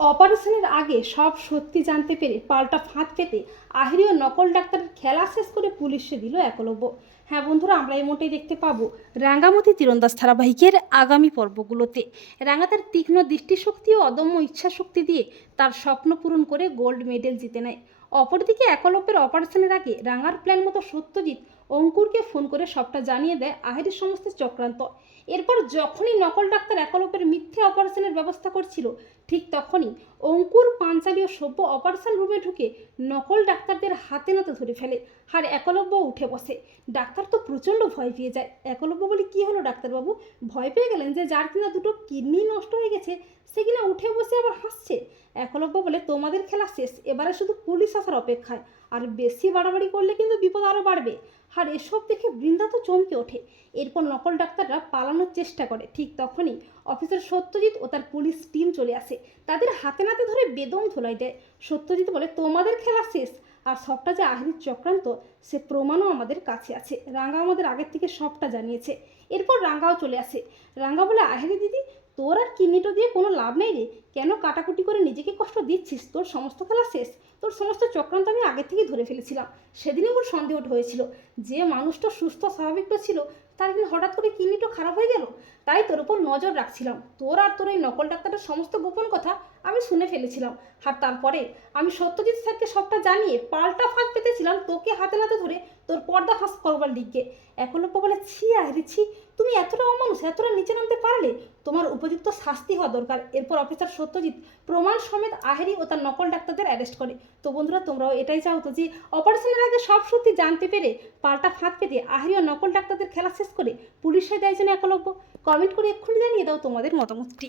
অপারেশনের আগে সব সত্যি জানতে পেরে পাল্টা ফাঁদ পেতে আহিরি ও নকল ডাক্তারের খেলা শেষ করে পুলিশে দিল একলব্য। হ্যাঁ বন্ধুরা, আমরা এই মোটেই দেখতে পাবো রাঙ্গামতি তীরন্দাজ ধারাবাহিকের আগামী পর্বগুলোতে। রাঙ্গা তার তীক্ষ্ণ দৃষ্টিশক্তি ও অদম্য ইচ্ছাশক্তি দিয়ে তার স্বপ্ন পূরণ করে গোল্ড মেডেল জিতে নেয়। অপরদিকে একলব্যের অপারেশনের আগে রাঙার প্ল্যান মতো সত্যজিৎ অঙ্কুরকে ফোন করে সবটা জানিয়ে দেয় আহেরের সমস্ত চক্রান্ত। এরপর যখনই নকল ডাক্তার একলব্যের মিথ্যে অপারেশনের ব্যবস্থা করছিল, ঠিক তখনই অঙ্কুর পাঞ্চালী ও সভ্য অপারেশন রুমে ঢুকে নকল ডাক্তারদের হাতে নাতে ধরে ফেলে আর একলব্য উঠে বসে। ডাক্তার তো প্রচণ্ড ভয় পেয়ে যায়। একলব্য বলে, কি হলো ডাক্তারবাবু? ভয় পেয়ে গেলেন যে যার কিনা দুটো কিডনি নষ্ট হয়ে গেছে, সে কিনা উঠে বসে আবার হাসছে? একলব্য বলে, তোমাদের খেলা শেষ, এবারে শুধু পুলিশ আসার অপেক্ষায়। আর বেশি বাড়াবাড়ি করলে কিন্তু বিপদ আরও বাড়বে। আর এসব দেখে বৃন্দা তো চমকে ওঠে। এরপর নকল ডাক্তাররা পালানোর চেষ্টা করে। ঠিক তখনই অফিসার সত্যজিৎ ও তার পুলিশ টিম চলে আসে। তাদের হাতে নাতে ধরে বেদম ধোলাই দেয়। সত্যজিৎ বলে, তোমাদের খেলা শেষ। আর সবটা যে আহিরির চক্রান্ত, সে প্রমাণও আমাদের কাছে আছে। রাঙ্গা আমাদের আগের থেকে সবটা জানিয়েছে। এরপর রাঙ্গাও চলে আসে। রাঙ্গা বলে, আহিরি দিদি তোর আর কিডনিটা দিয়ে কোনো লাভ নেই রে। কেন কাটাকুটি করে নিজেকে কষ্ট দিচ্ছিস? তোর সমস্ত খেলা শেষ। তোর সমস্ত চক্রান্ত আমি আগে থেকেই ধরে ফেলেছিলাম। সেদিনই ওর সন্দেহ হয়েছিল। যে মানুষটা সুস্থ স্বাভাবিকটা ছিল, তার কিন্তু হঠাৎ করে কিডনিটা খারাপ হয়ে গেল? তাই তোর উপর নজর রাখছিলাম। তোর আর তোর এই নকল ডাক্তারের সমস্ত গোপন কথা আমি শুনে ফেলেছিলাম। আর তারপরে আমি সত্যজিৎ স্যারকে সবটা জানিয়ে পাল্টা ফাঁদ পেতেছিলাম তোকে হাতে নাতে ধরে তোর পর্দা ফাঁস করবার লিখে একলব্য বলে, ছি আহরে ছি, তুমি এতটা অমানুষ এতটা নিচে নামতে পারলে? তোমার উপযুক্ত শাস্তি হওয়া দরকার। এরপর অফিসার সত্যজিৎ প্রমাণ সমেত আহেরি ও তার নকল ডাক্তারদের অ্যারেস্ট করে। তো বন্ধুরা, তোমরাও এটাই চাও তো যে অপারেশনের আগে সব সত্যি জানতে পেরে পাল্টা ফাঁদ পেতে আহেরি ও নকল ডাক্তারদের খেলা শেষ করে পুলিশে দেয় যেন একলব্য। কমেন্ট করে এক্ষুনি জানিয়ে দাও তোমাদের মতামতটি।